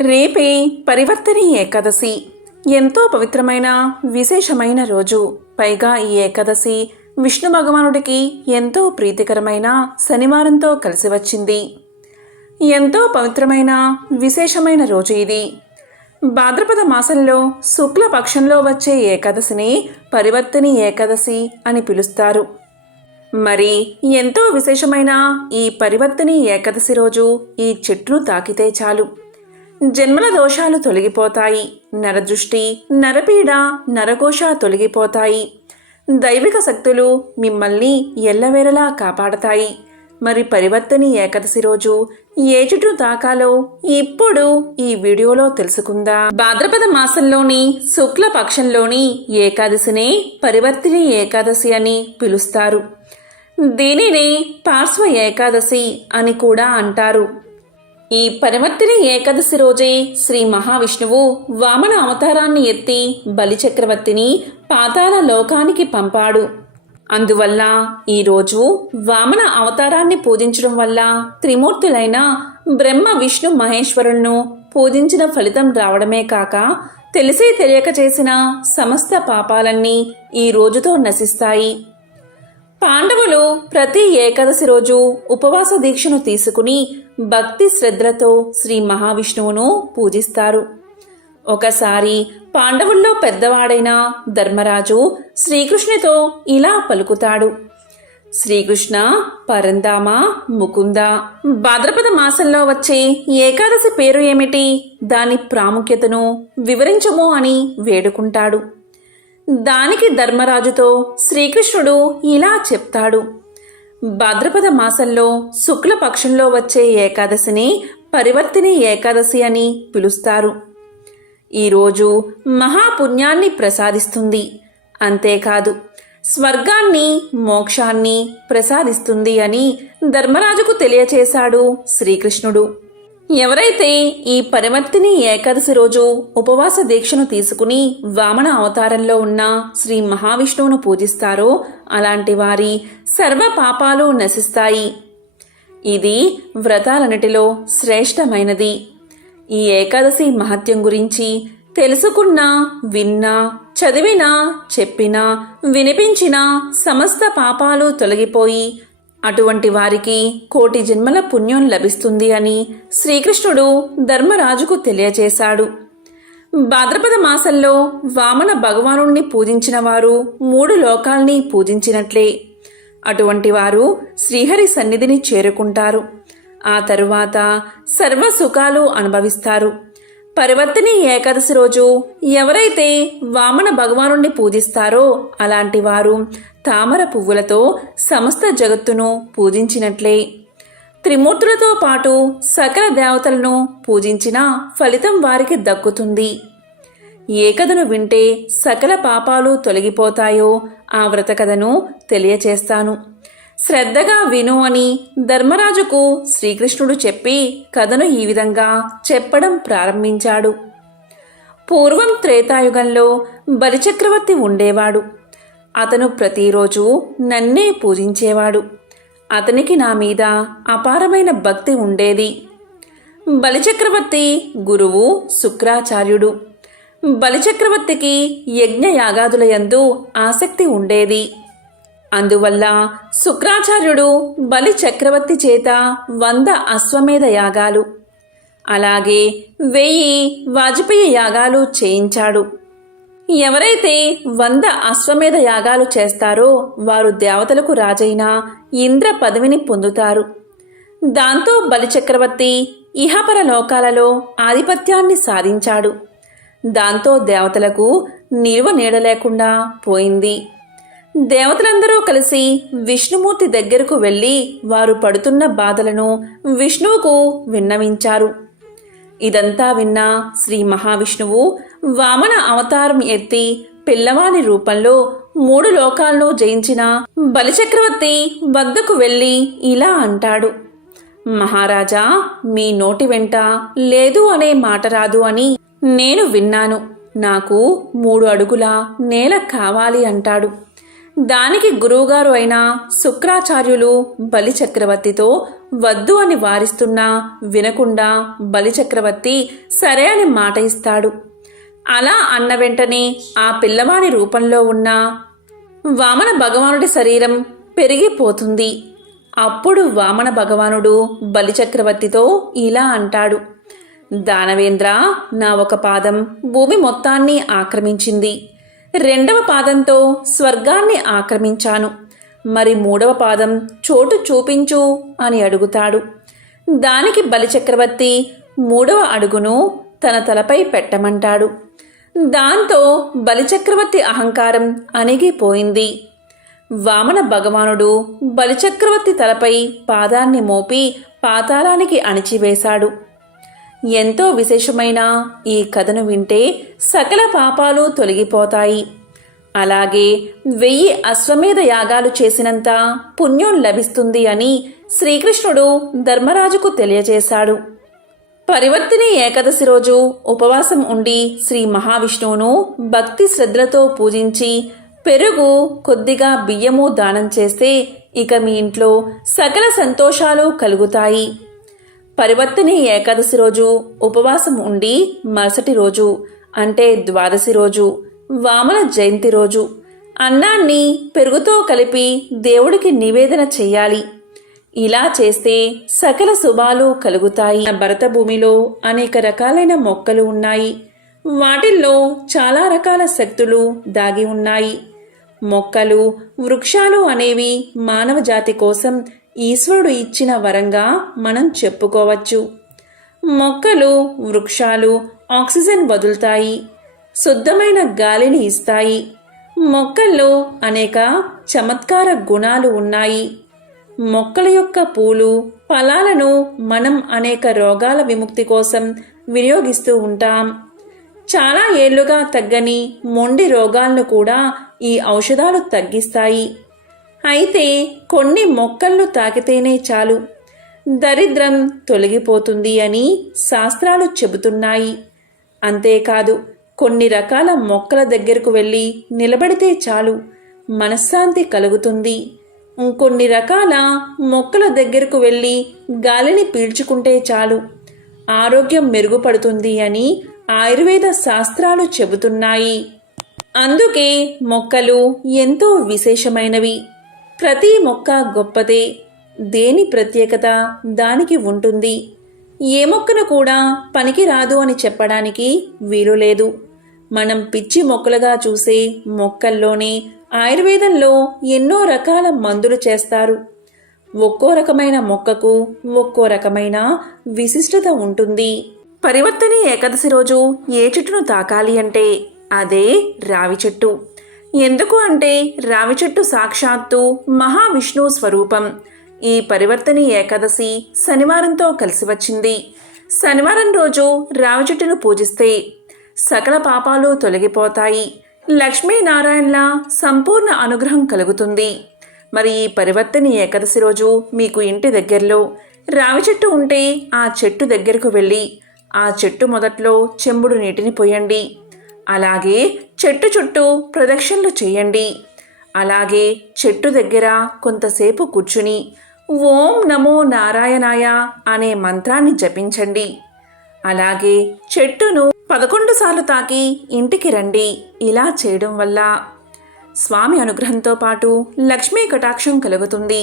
రేపే పరివర్తని ఏకాదశి. ఎంతో పవిత్రమైన విశేషమైన రోజు. పైగా ఈ ఏకాదశి విష్ణు భగవానుడికి ఎంతో ప్రీతికరమైన శనివారంతో కలిసి వచ్చింది. ఎంతో పవిత్రమైన విశేషమైన రోజు ఇది. భాద్రపద మాసంలో శుక్లపక్షంలో వచ్చే ఏకాదశిని పరివర్తని ఏకాదశి అని పిలుస్తారు. మరి ఎంతో విశేషమైన ఈ పరివర్తని ఏకాదశి రోజు ఈ చెట్టును తాకితే చాలు. జన్మల దోషాలు తొలగిపోతాయి. నరదృష్టి నరపీడ నరకోశ తొలగిపోతాయి. దైవిక శక్తులు మిమ్మల్ని ఎల్లవేళలా కాపాడతాయి. మరి పరివర్తని ఏకాదశి రోజు ఏ చుట్టూ తాకాలో ఇప్పుడు ఈ వీడియోలో తెలుసుకుందా? భాద్రపద మాసంలోని శుక్ల పక్షంలోని ఏకాదశినే పరివర్తిని ఏకాదశి అని పిలుస్తారు. దీనిని పార్శ్వ ఏకాదశి అని కూడా అంటారు. ఈ పరివర్తిని ఏకాదశి రోజే శ్రీ మహావిష్ణువు వామన అవతారాన్ని ఎత్తి బలిచక్రవర్తిని పాతాల లోకానికి పంపాడు. అందువల్ల ఈరోజు వామన అవతారాన్ని పూజించడం వల్ల త్రిమూర్తులైన బ్రహ్మ విష్ణు మహేశ్వరుణ్ణు పూజించిన ఫలితం రావడమే కాక తెలిసే తెలియక చేసిన సమస్త పాపాలన్నీ ఈ రోజుతో నశిస్తాయి. పాండవులు ప్రతి ఏకాదశి రోజు ఉపవాస దీక్షను తీసుకుని భక్తి శ్రద్ధలతో శ్రీ మహావిష్ణువును పూజిస్తారు. ఒకసారి పాండవుల్లో పెద్దవాడైన ధర్మరాజు శ్రీకృష్ణుతో ఇలా పలుకుతాడు. శ్రీకృష్ణ పరందామ ముకుంద భాద్రపద మాసంలో వచ్చే ఏకాదశి పేరు ఏమిటి? దాని ప్రాముఖ్యతను వివరించము అని వేడుకుంటాడు. దానికి ధర్మరాజుతో శ్రీకృష్ణుడు ఇలా చెప్తాడు. భాద్రపద మాసంలో శుక్లపక్షంలో వచ్చే ఏకాదశిని పరివర్తిని ఏకాదశి అని పిలుస్తారు. ఈరోజు మహాపుణ్యాన్ని ప్రసాదిస్తుంది. అంతేకాదు స్వర్గాన్ని మోక్షాన్ని ప్రసాదిస్తుంది అని ధర్మరాజుకు తెలియచేశాడు శ్రీకృష్ణుడు. ఎవరైతే ఈ పరివర్తిని ఏకాదశి రోజు ఉపవాస దీక్షను తీసుకుని వామన అవతారంలో ఉన్న శ్రీ మహావిష్ణువును పూజిస్తారో అలాంటి వారి సర్వ పాపాలు నశిస్తాయి. ఇది వ్రతాలన్నిటిలో శ్రేష్టమైనది. ఈ ఏకాదశి మహత్యం గురించి తెలుసుకున్నా విన్నా చదివినా చెప్పినా వినిపించినా సమస్త పాపాలు తొలగిపోయి అటువంటి వారికి కోటి జన్మల పుణ్యం లభిస్తుంది అని శ్రీకృష్ణుడు ధర్మరాజుకు తెలియచేశాడు. భాద్రపద మాసంలో వామన భగవానుణ్ణి పూజించిన వారు మూడు లోకాల్ని పూజించినట్లే. అటువంటి వారు శ్రీహరి సన్నిధిని చేరుకుంటారు. ఆ తరువాత సర్వ సుఖాలు అనుభవిస్తారు. పరివర్తిని ఏకాదశి రోజు ఎవరైతే వామన భగవానుణ్ణి పూజిస్తారో అలాంటి వారు తామర పువ్వులతో సమస్త జగత్తును పూజించినట్లే. త్రిమూర్తులతో పాటు సకల దేవతలను పూజించిన ఫలితం వారికి దక్కుతుంది. ఏ కథను వింటే సకల పాపాలు తొలగిపోతాయో ఆ వ్రత కథను తెలియచేస్తాను. శ్రద్ధగా విను అని ధర్మరాజుకు శ్రీకృష్ణుడు చెప్పి కథను ఈ విధంగా చెప్పడం ప్రారంభించాడు. పూర్వం త్రేతాయుగంలో బలిచక్రవర్తి ఉండేవాడు. అతను ప్రతిరోజు నన్నే పూజించేవాడు. అతనికి నా మీద అపారమైన భక్తి ఉండేది. బలిచక్రవర్తి గురువు శుక్రాచార్యుడు. బలిచక్రవర్తికి యజ్ఞయాగాదులయందు యందు ఆసక్తి ఉండేది. అందువల్ల శుక్రాచార్యుడు బలి చక్రవర్తి చేత వంద అశ్వమేధ యాగాలు అలాగే వెయ్యి వాజపేయి యాగాలు చేయించాడు. ఎవరైతే వంద అశ్వమేధ యాగాలు చేస్తారో వారు దేవతలకు రాజైన ఇంద్ర పదవిని పొందుతారు. దాంతో బలిచక్రవర్తి ఇహపర లోకాలలో ఆధిపత్యాన్ని సాధించాడు. దాంతో దేవతలకు నిల్వ నీడలేకుండా పోయింది. దేవతలందరూ కలిసి విష్ణుమూర్తి దగ్గరకు వెళ్ళి వారు పడుతున్న బాధలను విష్ణువుకు విన్నవించారు. ఇదంతా విన్న శ్రీ మహావిష్ణువు వామన అవతారం ఎత్తి పిల్లవాని రూపంలో మూడు లోకాలను జయించిన బలిచక్రవర్తి వద్దకు వెళ్ళి ఇలా అంటాడు. మహారాజా మీ నోటి వెంట లేదు అనే మాట రాదు అని నేను విన్నాను. నాకు మూడు అడుగుల నేల కావాలి అంటాడు. దానికి గురువుగారు అయిన శుక్రాచార్యులు బలి చక్రవర్తితో వద్దు అని వారిస్తున్నా వినకుండా బలిచక్రవర్తి సరే అని మాట ఇస్తాడు. అలా అన్న వెంటనే ఆ పిల్లవాడి రూపంలో ఉన్న వామన భగవానుడి శరీరం పెరిగిపోతుంది. అప్పుడు వామన భగవానుడు బలిచక్రవర్తితో ఇలా అంటాడు. దానవేంద్ర నా ఒక పాదం భూమి మొత్తాన్ని ఆక్రమించింది. రెండవ పాదంతో స్వర్గాన్ని ఆక్రమించాను. మరి మూడవ పాదం చోటు చూపించు అని అడుగుతాడు. దానికి బలిచక్రవర్తి మూడవ అడుగును తన తలపై పెట్టమంటాడు. దాంతో బలిచక్రవర్తి అహంకారం అణిగిపోయింది. వామన భగవానుడు బలిచక్రవర్తి తలపై పాదాన్ని మోపి పాతాళానికి అణిచివేశాడు. ఎంతో విశేషమైన ఈ కథను వింటే సకల పాపాలు తొలగిపోతాయి. అలాగే వెయ్యి అశ్వమేధ యాగాలు చేసినంత పుణ్యం లభిస్తుంది అని శ్రీకృష్ణుడు ధర్మరాజుకు తెలియజేశాడు. పరివర్తిని ఏకాదశి రోజు ఉపవాసం ఉండి శ్రీ మహావిష్ణువును భక్తి శ్రద్ధలతో పూజించి పెరుగు కొద్దిగా బియ్యము దానం చేస్తే ఇక మీ ఇంట్లో సకల సంతోషాలు కలుగుతాయి. పరివర్తని ఏకాదశి రోజు ఉపవాసం ఉండి మరుసటి రోజు అంటే ద్వాదశి రోజు వామన జయంతి రోజు అన్నాన్ని పెరుగుతో కలిపి దేవుడికి నివేదన చెయ్యాలి ఇలా చేస్తే సకల శుభాలు కలుగుతాయి. భరత భూమిలో అనేక రకాలైన మొక్కలు ఉన్నాయి. వాటిల్లో చాలా రకాల శక్తులు దాగి ఉన్నాయి. మొక్కలు వృక్షాలు అనేవి మానవ జాతి కోసం ఈశ్వరుడు ఇచ్చిన వరంగా మనం చెప్పుకోవచ్చు. మొక్కలు వృక్షాలు ఆక్సిజన్ వదులుతాయి శుద్ధమైన గాలిని ఇస్తాయి. మొక్కల్లో అనేక చమత్కార గుణాలు ఉన్నాయి. మొక్కల యొక్క పూలు ఫలాలను మనం అనేక రోగాల విముక్తి కోసం వినియోగిస్తూ ఉంటాం. చాలా ఏళ్ళుగా తగ్గని మొండి రోగాలను కూడా ఈ ఔషధాలు తగ్గిస్తాయి. అయితే కొన్ని మొక్కలను తాకితేనే చాలు. దరిద్రం తొలగిపోతుంది అని శాస్త్రాలు చెబుతున్నాయి. అంతేకాదు కొన్ని రకాల మొక్కల దగ్గరకు వెళ్ళి నిలబడితే చాలు. మనశ్శాంతి కలుగుతుంది. ఇంకొన్ని రకాల మొక్కల దగ్గరకు వెళ్ళి గాలిని పీల్చుకుంటే చాలు. ఆరోగ్యం మెరుగుపడుతుంది అని ఆయుర్వేద శాస్త్రాలు చెబుతున్నాయి. అందుకే మొక్కలు ఎంతో విశేషమైనవి. ప్రతి మొక్క గొప్పదే. దేని ప్రత్యేకత దానికి ఉంటుంది. ఏ మొక్కను కూడా పనికి రాదు అని చెప్పడానికి వీలు లేదు. మనం పిచ్చి మొక్కలుగా చూసే మొక్కల్లోనే ఆయుర్వేదంలో ఎన్నో రకాల మందులు చేస్తారు. ఒక్కో రకమైన మొక్కకు ఒక్కో రకమైన విశిష్టత ఉంటుంది. పరివర్తన ఏకాదశి రోజు ఏ చెట్టును తాకాలి అంటే అదే రావి చెట్టు. ఎందుకు అంటే రావి చెట్టు సాక్షాత్తు మహావిష్ణు స్వరూపం. ఈ పరివర్తని ఏకాదశి శనివారంతో కలిసి వచ్చింది. శనివారం రోజు రావి చెట్టును పూజిస్తే సకల పాపాలు తొలగిపోతాయి. లక్ష్మీనారాయణల సంపూర్ణ అనుగ్రహం కలుగుతుంది. మరి ఈ పరివర్తని ఏకాదశి రోజు మీకు ఇంటి దగ్గరలో రావి చెట్టు ఉంటే ఆ చెట్టు దగ్గరకు వెళ్ళి ఆ చెట్టు మొదట్లో చెంబుడు నీటిని పోయండి. అలాగే చెట్టు చుట్టూ ప్రదక్షిణలు చేయండి. అలాగే చెట్టు దగ్గర కొంతసేపు కూర్చుని ఓం నమో నారాయణాయ అనే మంత్రాన్ని జపించండి. అలాగే చెట్టును పదకొండు సార్లు తాకి ఇంటికి రండి. ఇలా చేయడం వల్ల స్వామి అనుగ్రహంతో పాటు లక్ష్మీ కటాక్షం కలుగుతుంది.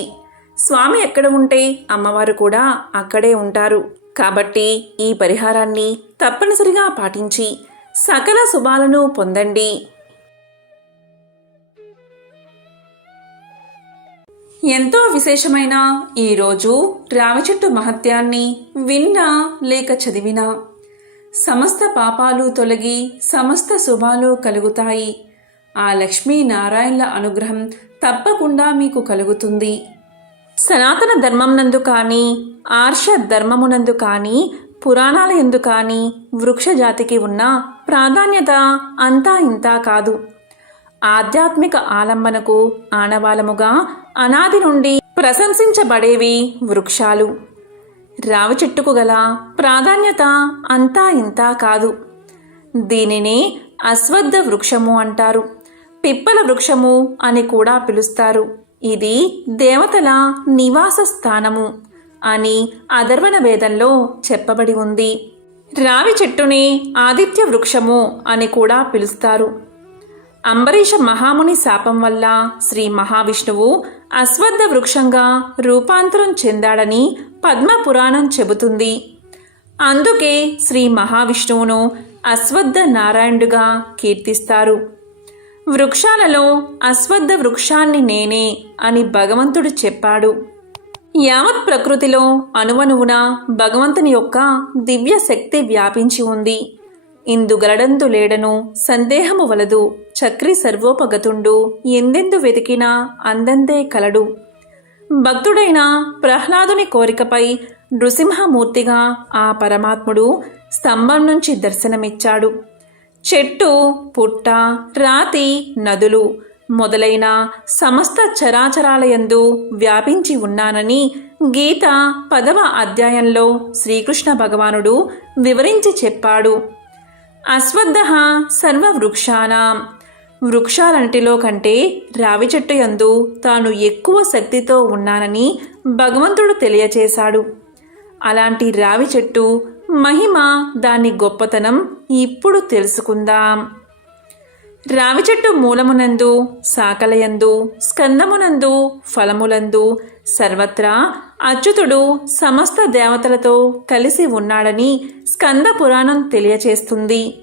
స్వామి ఎక్కడ ఉంటే అమ్మవారు కూడా అక్కడే ఉంటారు. కాబట్టి ఈ పరిహారాన్ని తప్పనిసరిగా పాటించి సకల శుభాలను పొందండి. ఎంతో విశేషమైన ఈరోజు రావి చెట్టు మహత్యాన్ని విన్నా లేక చదివినా సమస్త పాపాలు తొలగి సమస్త శుభాలు కలుగుతాయి. ఆ లక్ష్మీ నారాయణల అనుగ్రహం తప్పకుండా మీకు కలుగుతుంది. సనాతన ధర్మం నందు కానీ ఆర్ష ధర్మమునందు కానీ పురాణాల ఎందు కానీ వృక్ష జాతికి ఉన్న ప్రాధాన్యత అంతా ఇంతా కాదు. ఆధ్యాత్మిక ఆలంబనకు ఆనవాలముగా అనాది నుండి ప్రశంసించబడేవి వృక్షాలు. రావి చెట్టుకు గల ప్రాధాన్యత అంతా ఇంతా కాదు. దీనిని అశ్వద్ధ వృక్షము అంటారు. పిప్పల వృక్షము అని కూడా పిలుస్తారు. ఇది దేవతల నివాస స్థానము అని అధర్వణ వేదంలో చెప్పబడి ఉంది. రావి చెట్టుని ఆదిత్య వృక్షము అని కూడా పిలుస్తారు. అంబరీష మహాముని శాపం వల్ల శ్రీ మహావిష్ణువు అశ్వద్ధ వృక్షంగా రూపాంతరం చెందాడని పద్మ పురాణం చెబుతుంది. అందుకే శ్రీ మహావిష్ణువును అశ్వద్ధ నారాయణుడుగా కీర్తిస్తారు. వృక్షాలలో అశ్వద్ధ వృక్షాన్ని నేనే అని భగవంతుడు చెప్పాడు. యావత్ ప్రకృతిలో అణువణువున భగవంతుని యొక్క దివ్య శక్తి వ్యాపించి ఉంది. ఇందు గలడంతు లేడను సందేహము వలదు. చక్రి సర్వోపగతుండు ఎందెందు వెతికినా అందందే కలడు. భక్తుడైన ప్రహ్లాదుని కోరికపై నృసింహమూర్తిగా ఆ పరమాత్ముడు స్తంభం నుంచి దర్శనమిచ్చాడు. చెట్టు పుట్ట రాతి నదులు మొదలైన సమస్త చరాచరాలయందు వ్యాపించి ఉన్నానని గీత పదవ అధ్యాయంలో శ్రీకృష్ణ భగవానుడు వివరించి చెప్పాడు. అశ్వద్ధ సర్వవృక్షానాం. వృక్షాలన్నిటిలో కంటే రావి చెట్టు యందు తాను ఎక్కువ శక్తితో ఉన్నానని భగవంతుడు తెలియచేశాడు. అలాంటి రావి చెట్టు మహిమ దాని గొప్పతనం ఇప్పుడు తెలుసుకుందాం. రావి చెట్టు మూలమునందు సాకలయందు స్కందమునందు ఫలములందు సర్వత్రా అచ్యుతుడు సమస్త దేవతలతో కలిసి ఉన్నాడని స్కంద పురాణం తెలియచేస్తుంది.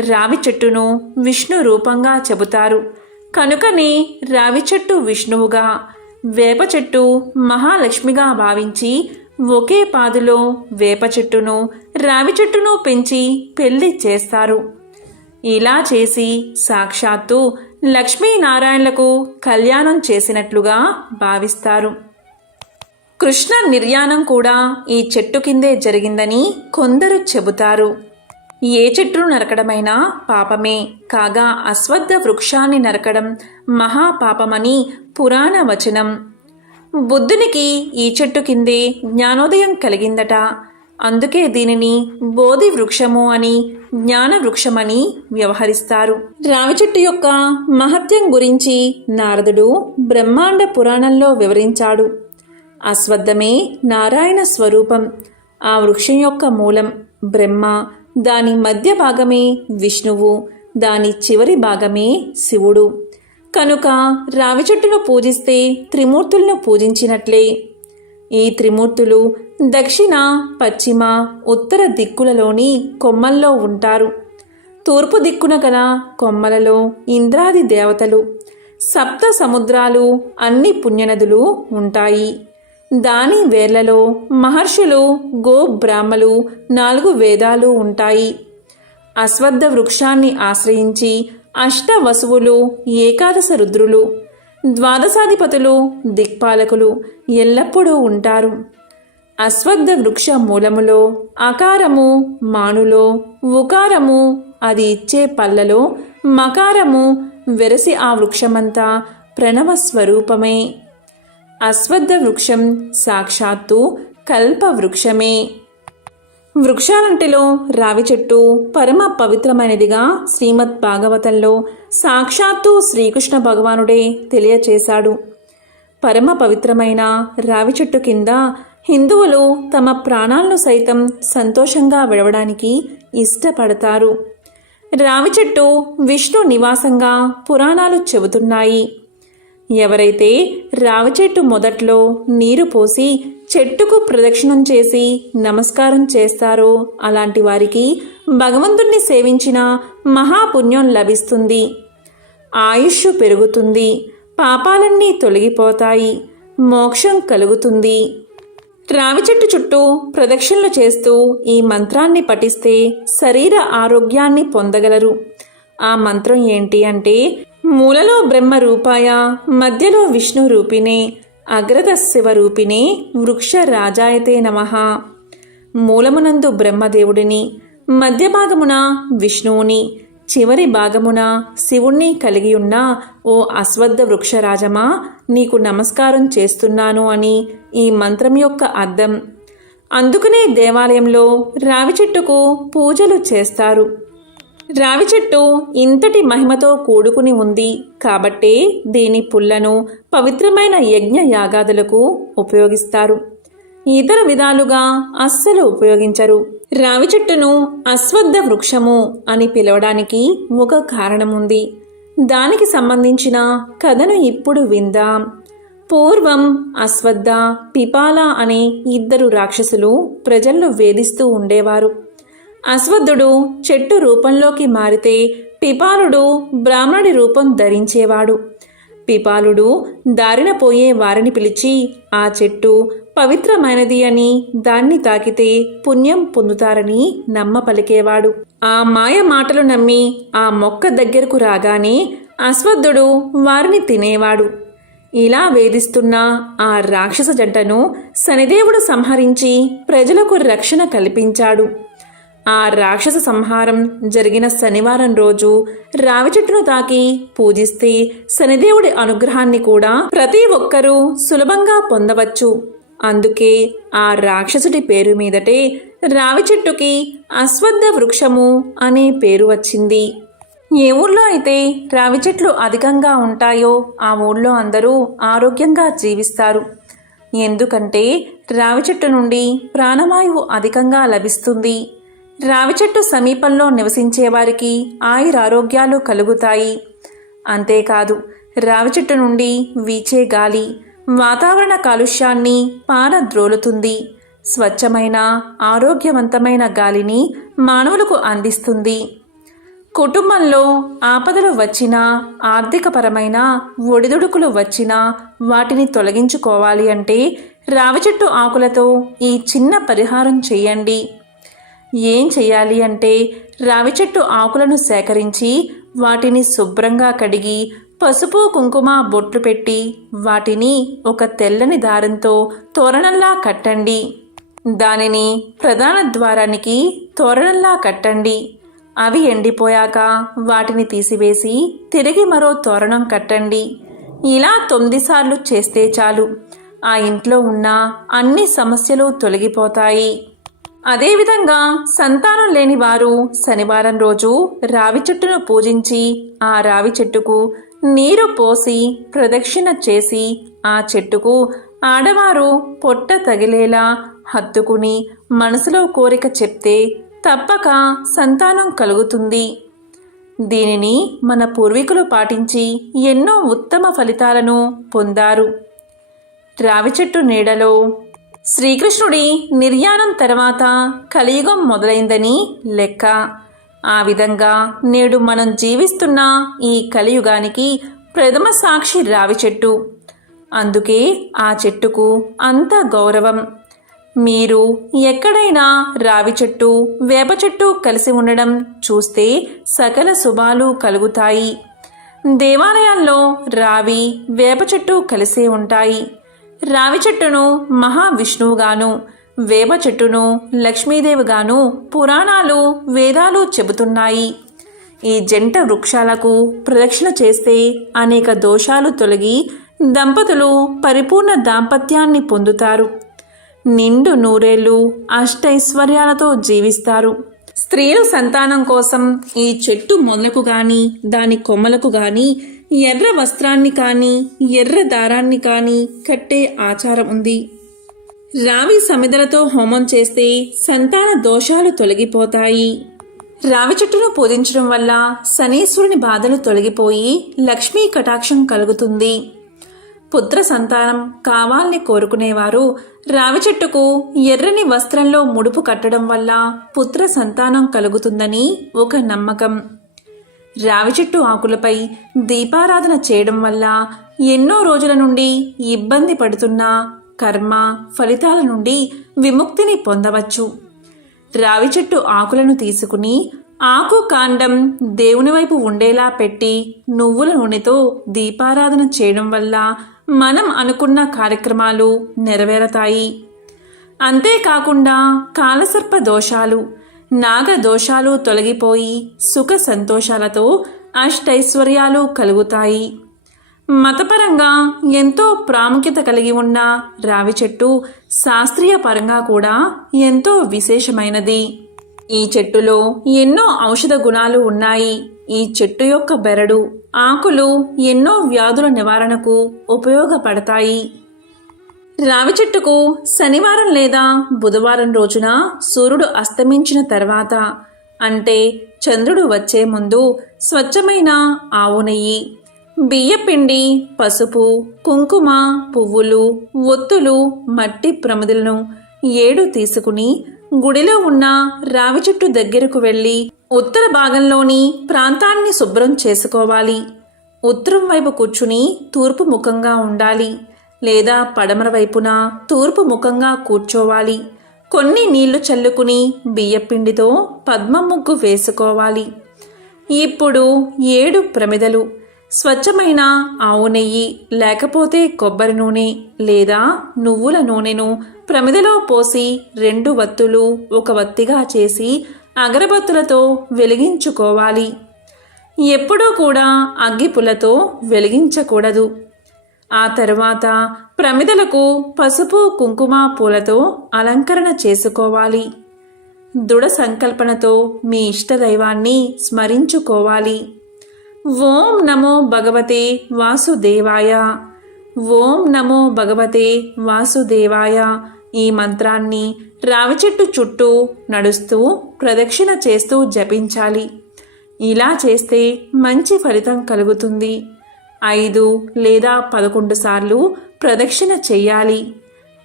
రావి చెట్టును విష్ణు రూపంగా చెబుతారు. కనుకనే రావి చెట్టు విష్ణువుగా వేప చెట్టు మహాలక్ష్మిగా భావించి ఒకే పాదులో వేప చెట్టును రావి చెట్టును పెంచి పెళ్ళి చేస్తారు. ఇలా చేసి సాక్షాత్తు లక్ష్మీనారాయణలకు కళ్యాణం చేసినట్లుగా భావిస్తారు. కృష్ణ నిర్యాణం కూడా ఈ చెట్టు కిందే జరిగిందని కొందరు చెబుతారు. ఏ చెట్టును నరకడమైనా పాపమే. కాగా అశ్వద్ధ వృక్షాన్ని నరకడం మహాపాపమని పురాణ వచనం. బుద్ధునికి ఈ చెట్టు కిందే జ్ఞానోదయం కలిగిందట. అందుకే దీనిని బోధి వృక్షము అని జ్ఞాన వృక్షమని వ్యవహరిస్తారు. రావి చెట్టు యొక్క మహత్యం గురించి నారదుడు బ్రహ్మాండ పురాణంలో వివరించాడు. అశ్వద్ధమే నారాయణ స్వరూపం. ఆ వృక్షం యొక్క మూలం బ్రహ్మ. దాని మధ్య భాగమే విష్ణువు. దాని చివరి భాగమే శివుడు. కనుక రావి చెట్టును పూజిస్తే త్రిమూర్తులను పూజించినట్లే. ఈ త్రిమూర్తులు దక్షిణ పశ్చిమ ఉత్తర దిక్కులలోని కొమ్మల్లో ఉంటారు. తూర్పు దిక్కున గల కొమ్మలలో ఇంద్రాది దేవతలు. సప్త సముద్రాలు అన్ని పుణ్యనదులు ఉంటాయి. దాని వేర్లలో మహర్షులు గో బ్రాహ్మలు నాలుగు వేదాలు ఉంటాయి. అశ్వద్ధ వృక్షాన్ని ఆశ్రయించి అష్ట వసువులు ఏకాదశ రుద్రులు ద్వాదశాధిపతులు దిక్పాలకులు ఎల్లప్పుడూ ఉంటారు. అశ్వద్ధ వృక్ష మూలములో అకారము మానులో ఉకారము అది ఇచ్చే పల్లలో మకారము వెరసి ఆ వృక్షమంతా ప్రణవ స్వరూపమే. అశ్వద్ధ వృక్షం సాక్షాత్తు కల్ప వృక్షమే. వృక్షాలంటిలో రావి చెట్టు పరమ పవిత్రమైనదిగా శ్రీమద్ భాగవతంలో సాక్షాత్తు శ్రీకృష్ణ భగవానుడే తెలియచేశాడు. పరమ పవిత్రమైన రావి చెట్టు కింద హిందువులు తమ ప్రాణాలను సైతం సంతోషంగా విడవడానికి ఇష్టపడతారు. రావి చెట్టు విష్ణు నివాసంగా పురాణాలు చెబుతున్నాయి. ఎవరైతే రావి చెట్టు మొదట్లో నీరు పోసి చెట్టుకు ప్రదక్షిణం చేసి నమస్కారం చేస్తారో అలాంటి వారికి భగవంతుణ్ణి సేవించిన మహాపుణ్యం లభిస్తుంది. ఆయుష్ పెరుగుతుంది. పాపాలన్నీ తొలగిపోతాయి. మోక్షం కలుగుతుంది. రావి చెట్టు చుట్టూ ప్రదక్షిణలు చేస్తూ ఈ మంత్రాన్ని పఠిస్తే శరీర ఆరోగ్యాన్ని పొందగలరు. ఆ మంత్రం ఏంటి అంటే మూలలో బ్రహ్మ రూపాయ మధ్యలో విష్ణు రూపిణే అగ్రత శివ రూపిణే వృక్ష రాజాయతే నమః. మూలమునందు బ్రహ్మదేవుడిని మధ్యభాగమున విష్ణువుని చివరి భాగమున శివుణ్ణి కలిగి ఉన్న ఓ అశ్వద్ధ వృక్షరాజమా నీకు నమస్కారం చేస్తున్నాను అని ఈ మంత్రం యొక్క అర్థం. అందుకనే దేవాలయంలో రావి చెట్టుకు పూజలు చేస్తారు. రావి చెట్టు ఇంతటి మహిమతో కూడుకుని ఉంది కాబట్టే దీని పుల్లను పవిత్రమైన యజ్ఞ యాగాదులకు ఉపయోగిస్తారు. ఇతర విధాలుగా అస్సలు ఉపయోగించరు. రావి చెట్టును అశ్వద్ధ వృక్షము అని పిలవడానికి ఒక కారణముంది. దానికి సంబంధించిన కథను ఇప్పుడు విందాం. పూర్వం అశ్వద్ధ పిపాల అనే ఇద్దరు రాక్షసులు ప్రజలను వేధిస్తూ ఉండేవారు. అశ్వద్ధుడు చెట్టు రూపంలోకి మారితే పిపాలుడు బ్రాహ్మణుడి రూపం ధరించేవాడు. పిపాలుడు దారిన పోయే వారిని పిలిచి ఆ చెట్టు పవిత్రమైనది అని దాన్ని తాకితే పుణ్యం పొందుతారని నమ్మ పలికేవాడు ఆ మాయ మాటలు నమ్మి ఆ మొక్క దగ్గరకు రాగానే అశ్వద్ధుడు వారిని తినేవాడు. ఇలా వేధిస్తున్న ఆ రాక్షస జంటను శనిదేవుడు సంహరించి ప్రజలకు రక్షణ కల్పించాడు. ఆ రాక్షస సంహారం జరిగిన శనివారం రోజు రావి చెట్టును తాకి పూజిస్తే శనిదేవుడి అనుగ్రహాన్ని కూడా ప్రతి ఒక్కరూ సులభంగా పొందవచ్చు. అందుకే ఆ రాక్షసుడి పేరు మీదటే రావి చెట్టుకి అశ్వద్ధ వృక్షము అనే పేరు వచ్చింది. ఏ ఊర్లో అయితే రావి చెట్లు అధికంగా ఉంటాయో ఆ ఊళ్ళో అందరూ ఆరోగ్యంగా జీవిస్తారు. ఎందుకంటే రావి చెట్టు నుండి ప్రాణవాయువు అధికంగా లభిస్తుంది. రావి చెట్టు సమీపంలో నివసించే వారికి ఆయురారోగ్యాలు కలుగుతాయి. అంతేకాదు రావి చెట్టు నుండి వీచే గాలి వాతావరణ కాలుష్యాన్ని పారద్రోలుతుంది. స్వచ్ఛమైన ఆరోగ్యవంతమైన గాలిని మానవులకు అందిస్తుంది. కుటుంబంలో ఆపదలు వచ్చినా ఆర్థికపరమైన ఒడిదుడుకులు వచ్చినా వాటిని తొలగించుకోవాలి అంటే రావి చెట్టు ఆకులతో ఈ చిన్న పరిహారం చేయండి. ఏం చేయాలి అంటే రావి చెట్టు ఆకులను సేకరించి వాటిని శుభ్రంగా కడిగి పసుపు కుంకుమ బొట్లు పెట్టి వాటిని ఒక తెల్లని దారంతో తోరణంలా కట్టండి. దానిని ప్రధాన ద్వారానికి తోరణంలా కట్టండి. అవి ఎండిపోయాక వాటిని తీసివేసి తిరిగి మరో తోరణం కట్టండి. ఇలా తొమ్మిది సార్లు చేస్తే చాలు. ఆ ఇంట్లో ఉన్న అన్ని సమస్యలు తొలగిపోతాయి. అదేవిధంగా సంతానం లేని వారు శనివారం రోజు రావి చెట్టును పూజించి ఆ రావి చెట్టుకు నీరు పోసి ప్రదక్షిణ చేసి ఆ చెట్టుకు ఆడవారు పొట్ట తగిలేలా హత్తుకుని మనసులో కోరిక చెప్తే తప్పక సంతానం కలుగుతుంది. దీనిని మన పూర్వీకులు పాటించి ఎన్నో ఉత్తమ ఫలితాలను పొందారు. రావి చెట్టు నీడలో శ్రీకృష్ణుడి నిర్యాణం తర్వాత కలియుగం మొదలైందని లెక్క. ఆ విధంగా నేడు మనం జీవిస్తున్న ఈ కలియుగానికి ప్రథమ సాక్షి రావి చెట్టు. అందుకే ఆ చెట్టుకు అంత గౌరవం. మీరు ఎక్కడైనా రావి చెట్టు వేప చెట్టు కలిసి ఉండడం చూస్తే సకల శుభాలు కలుగుతాయి. దేవాలయాల్లో రావి వేప చెట్టు కలిసే ఉంటాయి. రావి చెట్టును మహావిష్ణువుగాను వేప చెట్టును లక్ష్మీదేవిగాను పురాణాలు వేదాలు చెబుతున్నాయి. ఈ జంట వృక్షాలకు ప్రదక్షిణ చేస్తే అనేక దోషాలు తొలగి దంపతులు పరిపూర్ణ దాంపత్యాన్ని పొందుతారు. నిండు నూరేళ్ళు అష్టైశ్వర్యాలతో జీవిస్తారు. స్త్రీలు సంతానం కోసం ఈ చెట్టు మొదలకు కానీ దాని కొమ్మలకు కానీ ఎర్ర వస్త్రాన్ని కానీ ఎర్ర దారాన్ని కానీ కట్టే ఆచారం ఉంది. రావి సమిదలతో హోమం చేస్తే సంతాన దోషాలు తొలగిపోతాయి. రావి చెట్టును పూజించడం వల్ల శనీశ్వరుని బాధలు తొలగిపోయి లక్ష్మీ కటాక్షం కలుగుతుంది. పుత్ర సంతానం కావాలని కోరుకునేవారు రావి చెట్టుకు ఎర్రని వస్త్రంలో ముడుపు కట్టడం వల్ల పుత్ర సంతానం కలుగుతుందని ఒక నమ్మకం. రావి చెట్టు ఆకులపై దీపారాధన చేయడం వల్ల ఎన్నో రోజుల నుండి ఇబ్బంది పడుతున్న కర్మ ఫలితాల నుండి విముక్తిని పొందవచ్చు. రావి చెట్టు ఆకులను తీసుకుని ఆకు కాండం దేవుని వైపు ఉండేలా పెట్టి నువ్వుల నూనెతో దీపారాధన చేయడం వల్ల మనం అనుకున్న కార్యక్రమాలు నెరవేరతాయి. అంతేకాకుండా కాలసర్ప దోషాలు నాగ దోషాలు తొలగిపోయి సుఖ సంతోషాలతో అష్టైశ్వర్యాలు కలుగుతాయి. మతపరంగా ఎంతో ప్రాముఖ్యత కలిగి ఉన్న రావి చెట్టు శాస్త్రీయ పరంగా కూడా ఎంతో విశేషమైనది. ఈ చెట్టులో ఎన్నో ఔషధ గుణాలు ఉన్నాయి. ఈ చెట్టు యొక్క బెరడు ఆకులు ఎన్నో వ్యాధుల నివారణకు ఉపయోగపడతాయి. రావి చెట్టుకు శనివారం లేదా బుధవారం రోజున సూర్యుడు అస్తమించిన తర్వాత అంటే చంద్రుడు వచ్చే ముందు స్వచ్ఛమైన ఆవు నెయ్యి బియ్యపిండి పసుపు కుంకుమ పువ్వులు ఒత్తులు మట్టి ప్రమిదలను ఏడు తీసుకుని గుడిలో ఉన్న రావి చెట్టు దగ్గరకు వెళ్ళి ఉత్తర భాగంలోని ప్రాంతాన్ని శుభ్రం చేసుకోవాలి. ఉత్తరం వైపు కూర్చుని తూర్పు ముఖంగా ఉండాలి. లేదా పడమర వైపున తూర్పు ముఖంగా కూర్చోవాలి. కొన్ని నీళ్ళు చల్లుకుని బియ్యపిండితో పద్మ ముగ్గు వేసుకోవాలి. ఇప్పుడు ఏడు ప్రమిదలు. స్వచ్ఛమైన ఆవు నెయ్యి లేకపోతే కొబ్బరి నూనె లేదా నువ్వుల నూనెను ప్రమిదలో పోసి రెండు వత్తులు ఒక వత్తిగా చేసి అగరబత్తులతో వెలిగించుకోవాలి. ఎప్పుడూ కూడా అగ్గిపులతో వెలిగించకూడదు. ఆ తరువాత ప్రమిదలకు పసుపు కుంకుమ పూలతో అలంకరణ చేసుకోవాలి. దృఢ సంకల్పనతో మీ ఇష్టదైవాన్ని స్మరించుకోవాలి. ఓం నమో భగవతే వాసుదేవాయ. ఓం నమో భగవతే వాసుదేవాయ. ఈ మంత్రాన్ని రావి చెట్టు చుట్టూ నడుస్తూ ప్రదక్షిణ చేస్తూ జపించాలి. ఇలా చేస్తే మంచి ఫలితం కలుగుతుంది. ఐదు లేదా పదకొండు సార్లు ప్రదక్షిణ చెయ్యాలి.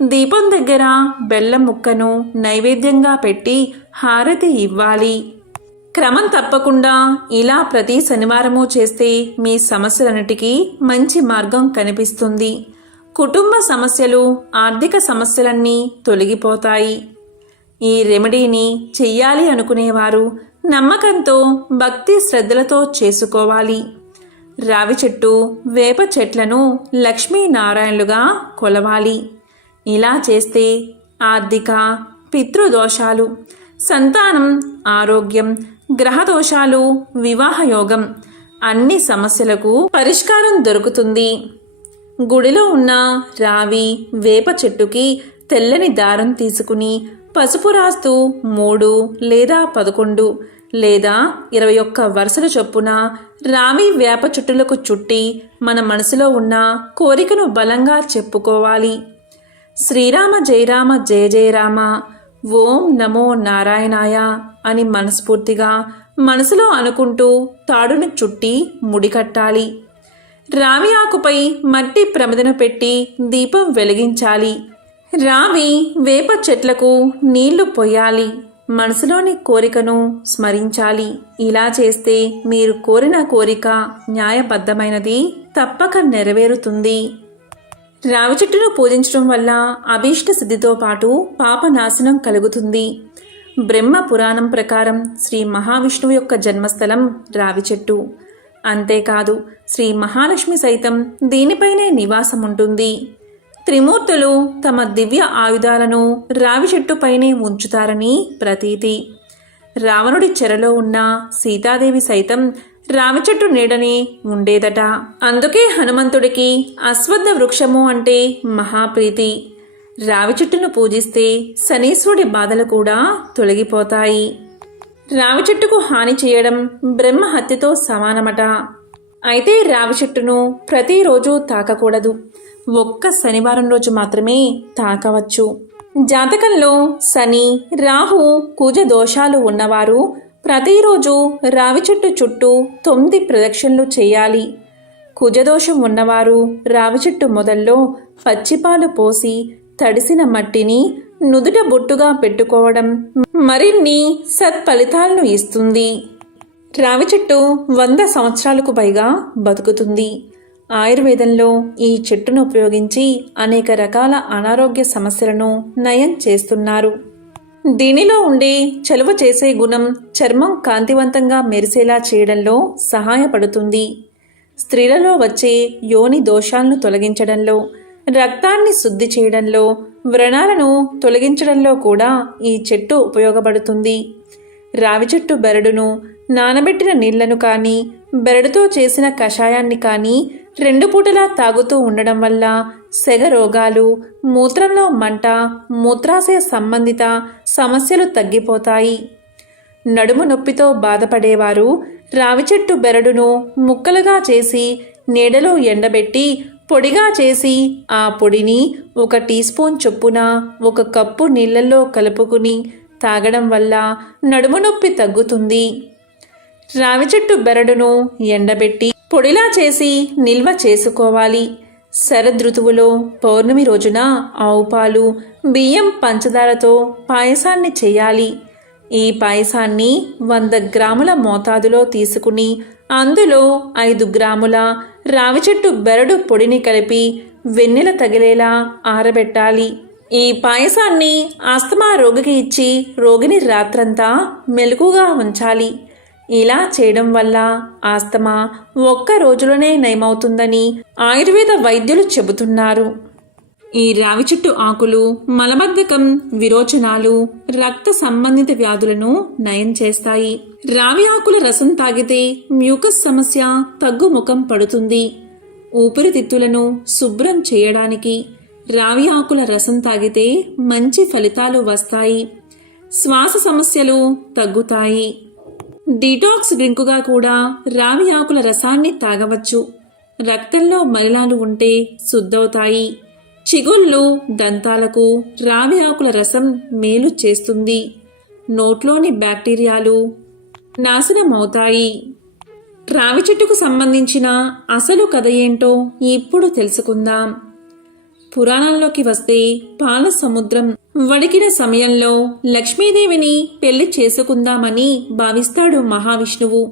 దీపం దగ్గర బెల్లం ముక్కను నైవేద్యంగా పెట్టి హారతి ఇవ్వాలి. క్రమం తప్పకుండా ఇలా ప్రతి శనివారము చేస్తే మీ సమస్యలన్నిటికీ మంచి మార్గం కనిపిస్తుంది. కుటుంబ సమస్యలు ఆర్థిక సమస్యలన్నీ తొలగిపోతాయి. ఈ రెమెడీని చెయ్యాలి అనుకునేవారు నమ్మకంతో భక్తి శ్రద్ధలతో చేసుకోవాలి. రావి చెట్టు వేప చెట్లను లక్ష్మీనారాయణులుగా కొలవాలి. ఇలా చేస్తే ఆర్థిక పితృదోషాలు సంతానం ఆరోగ్యం గ్రహదోషాలు వివాహయోగం అన్ని సమస్యలకు పరిష్కారం దొరుకుతుంది. గుడిలో ఉన్న రావి వేప చెట్టుకి తెల్లని దారం తీసుకుని పసుపు రాస్తూ మూడు లేదా పదకొండు లేదా ఇరవై ఒక్క వరుసల చొప్పున రావి వేప చుట్టులకు చుట్టి మన మనసులో ఉన్న కోరికను బలంగా చెప్పుకోవాలి. శ్రీరామ జయరామ జయ జయరామ ఓం నమో నారాయణాయ అని మనస్ఫూర్తిగా మనసులో అనుకుంటూ తాడును చుట్టి ముడికట్టాలి రావి ఆకుపై మట్టి ప్రమిదన పెట్టి దీపం వెలిగించాలి. రావి వేప చెట్లకు నీళ్ళు పొయ్యాలి. మనసులోని కోరికను స్మరించాలి. ఇలా చేస్తే మీరు కోరిన కోరిక న్యాయబద్ధమైనది తప్పక నెరవేరుతుంది. రావి చెట్టును పూజించడం వల్ల అభీష్ట సిద్ధితో పాటు పాపనాశనం కలుగుతుంది. బ్రహ్మ పురాణం ప్రకారం శ్రీ మహావిష్ణువు యొక్క జన్మస్థలం రావి చెట్టు. అంతేకాదు శ్రీ మహాలక్ష్మి సైతం దీనిపైనే నివాసం ఉంటుంది త్రిమూర్తులు తమ దివ్య ఆయుధాలను రావి చెట్టుపైనే ఉంచుతారని ప్రతీతి. రావణుడి చెరలో ఉన్న సీతాదేవి సైతం రావి చెట్టు నీడని ఉండేదట. అందుకే హనుమంతుడికి అశ్వత్థ వృక్షము అంటే మహాప్రీతి. రావి చెట్టును పూజిస్తే శనీశ్వరుడి బాధలు కూడా తొలగిపోతాయి. రావి చెట్టుకు హాని చేయడం బ్రహ్మ హత్యతో సమానమట. అయితే రావి చెట్టును ప్రతిరోజు తాకకూడదు. ఒక్క శనివారం రోజు మాత్రమే తాకవచ్చు. జాతకంలో శని రాహు కుజ దోషాలు ఉన్నవారు ప్రతిరోజు రావి చెట్టు చుట్టూ తొమ్మిది ప్రదక్షిణలు చేయాలి. కుజదోషం ఉన్నవారు రావి చెట్టు మొదల్లో పచ్చిపాలు పోసి తడిసిన మట్టిని నుదుట బొట్టుగా పెట్టుకోవడం మరిన్ని సత్ఫలితాలను ఇస్తుంది. రావి చెట్టు వంద సంవత్సరాలకు పైగా బతుకుతుంది. ఆయుర్వేదంలో ఈ చెట్టును ఉపయోగించి అనేక రకాల అనారోగ్య సమస్యలను నయం చేస్తున్నారు. దీనిలో ఉండే చలువ చేసే గుణం చర్మం కాంతివంతంగా మెరిసేలా చేయడంలో సహాయపడుతుంది. స్త్రీలలో వచ్చే యోని దోషాలను తొలగించడంలో రక్తాన్ని శుద్ధి చేయడంలో వ్రణాలను తొలగించడంలో కూడా ఈ చెట్టు ఉపయోగపడుతుంది. రావి చెట్టు బెరడును నానబెట్టిన నీళ్ళను కానీ బెరడుతో చేసిన కషాయాన్ని కానీ రెండు పూటలా తాగుతూ ఉండడం వల్ల సెగ రోగాలు మూత్రంలో మంట మూత్రాశయ సంబంధిత సమస్యలు తగ్గిపోతాయి. నడుము నొప్పితో బాధపడేవారు రావి చెట్టు బెరడును ముక్కలుగా చేసి నీడలో ఎండబెట్టి పొడిగా చేసి ఆ పొడిని ఒక టీ స్పూన్ చొప్పున ఒక కప్పు నీళ్ళల్లో కలుపుకుని తాగడం వల్ల నడుము నొప్పి తగ్గుతుంది. రావి చెట్టు బెరడును ఎండబెట్టి పొడిలా చేసి నిల్వ చేసుకోవాలి. శరదృతువులో పౌర్ణమి రోజున ఆవు పాలు బియ్యం పంచదారతో పాయసాన్ని చేయాలి. ఈ పాయసాన్ని వంద గ్రాముల మోతాదులో తీసుకుని అందులో ఐదు గ్రాముల రావి చెట్టు బెరడు పొడిని కలిపి వెన్నెల తగిలేలా ఆరబెట్టాలి. ఈ పాయసాన్ని ఆస్తమా రోగికి ఇచ్చి రోగిని రాత్రంతా మెలకుగా ఉంచాలి. ఇలా చేయడం వల్ల ఆస్తమా ఒక్క రోజులోనే నయమవుతుందని ఆయుర్వేద వైద్యులు చెబుతున్నారు. ఈ రావి చెట్టు ఆకులు మలబద్ధకం విరోచనాలు రక్త సంబంధిత వ్యాధులను నయం చేస్తాయి. రావి ఆకుల రసం తాగితే మ్యూకస్ సమస్య తగ్గుముఖం పడుతుంది. ఊపిరితిత్తులను శుభ్రం చేయడానికి రావి ఆకుల రసం తాగితే మంచి ఫలితాలు వస్తాయి. శ్వాస సమస్యలు తగ్గుతాయి. డిటాక్స్ డ్రింకుగా కూడా రావి ఆకుల రసాన్ని తాగవచ్చు. రక్తంలో మలినాలు ఉంటే శుద్ధవుతాయి. చిగుళ్ళు దంతాలకు రావి ఆకుల రసం మేలు చేస్తుంది. నోట్లోని బ్యాక్టీరియాలు నాశనమవుతాయి. రావి చెట్టుకు సంబంధించిన అసలు కథ ఏంటో ఇప్పుడు తెలుసుకుందాం. పురాణాల్లోకి వస్తే పాల సముద్రం వడికిన సమయంలో లక్ష్మీదేవిని పెళ్ళి చేసుకుందామని భావిస్తాడు మహావిష్ణువు.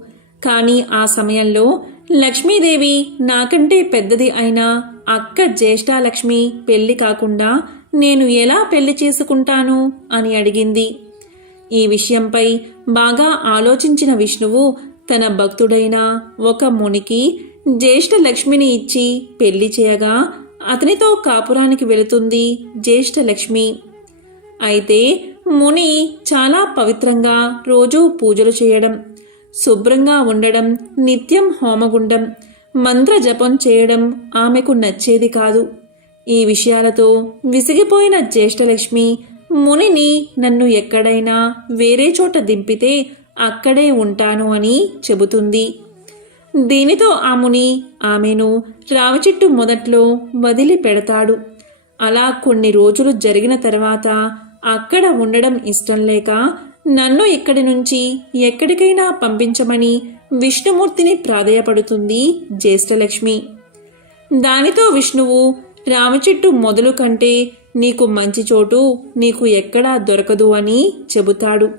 కానీ ఆ సమయంలో లక్ష్మీదేవి నాకంటే పెద్దది అయినా అక్క జ్యేష్ఠాలక్ష్మి పెళ్ళి కాకుండా నేను ఎలా పెళ్ళి చేసుకుంటాను అని అడిగింది. ఈ విషయంపై బాగా ఆలోచించిన విష్ణువు తన భక్తుడైన ఒక మునికి జ్యేష్ఠ లక్ష్మిని ఇచ్చి పెళ్ళి చేయగా అతనితో కాపురానికి వెళుతుంది జ్యేష్ఠ లక్ష్మి అయితే ముని చాలా పవిత్రంగా రోజూ పూజలు చేయడం శుభ్రంగా ఉండడం నిత్యం హోమగుండం మంత్ర జపం చేయడం ఆమెకు నచ్చేది కాదు. ఈ విషయాలతో విసిగిపోయిన జ్యేష్ఠలక్ష్మి మునిని నన్ను ఎక్కడైనా వేరే చోట దింపితే అక్కడే ఉంటాను అని చెబుతుంది. దీనితో ఆ ముని ఆమెను రావిచెట్టు మొదట్లో వదిలి పెడతాడు అలా కొన్ని రోజులు జరిగిన తర్వాత అక్కడ ఉండడం ఇష్టం లేక నన్ను ఇక్కడి నుంచి ఎక్కడికైనా పంపించమని విష్ణుమూర్తిని ప్రాధేయపడుతుంది జ్యేష్ఠలక్ష్మి. దానితో విష్ణువు రామచెట్టు మొదలు కంటే నీకు మంచి చోటు నీకు ఎక్కడా దొరకదు అని చెబుతాడు.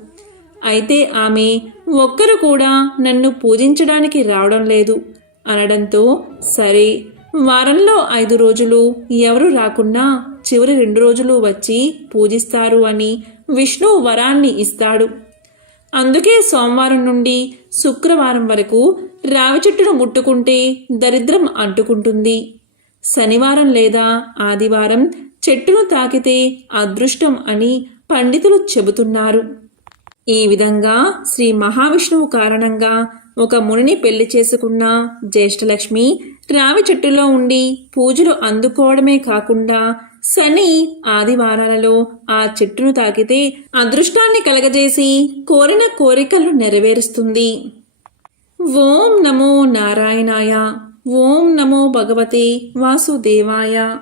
అయితే ఆమె ఒక్కరు కూడా నన్ను పూజించడానికి రావడం లేదు అనడంతో సరే వారంలో ఐదు రోజులు. ఎవరు రాకున్నా చివరి రెండు రోజులు వచ్చి పూజిస్తారు అని విష్ణు వరాన్ని ఇస్తాడు. అందుకే సోమవారం నుండి శుక్రవారం వరకు రావి చెట్టును ముట్టుకుంటే దరిద్రం అంటుకుంటుంది. శనివారం లేదా ఆదివారం చెట్టును తాకితే అదృష్టం అని పండితులు చెబుతున్నారు. ఈ విధంగా శ్రీ మహావిష్ణువు కారణంగా ఒక మునిని పెళ్ళి చేసుకున్న జ్యేష్ఠలక్ష్మి రావి చెట్టులో ఉండి పూజలు అందుకోవడమే కాకుండా శని ఆదివారాలలో ఆ చెట్టును తాకితే అదృష్టాన్ని కలగజేసి కోరిన కోరికలు నెరవేరుస్తుంది. ఓం నమో నారాయణాయ. ఓం నమో భగవతే వాసుదేవాయ.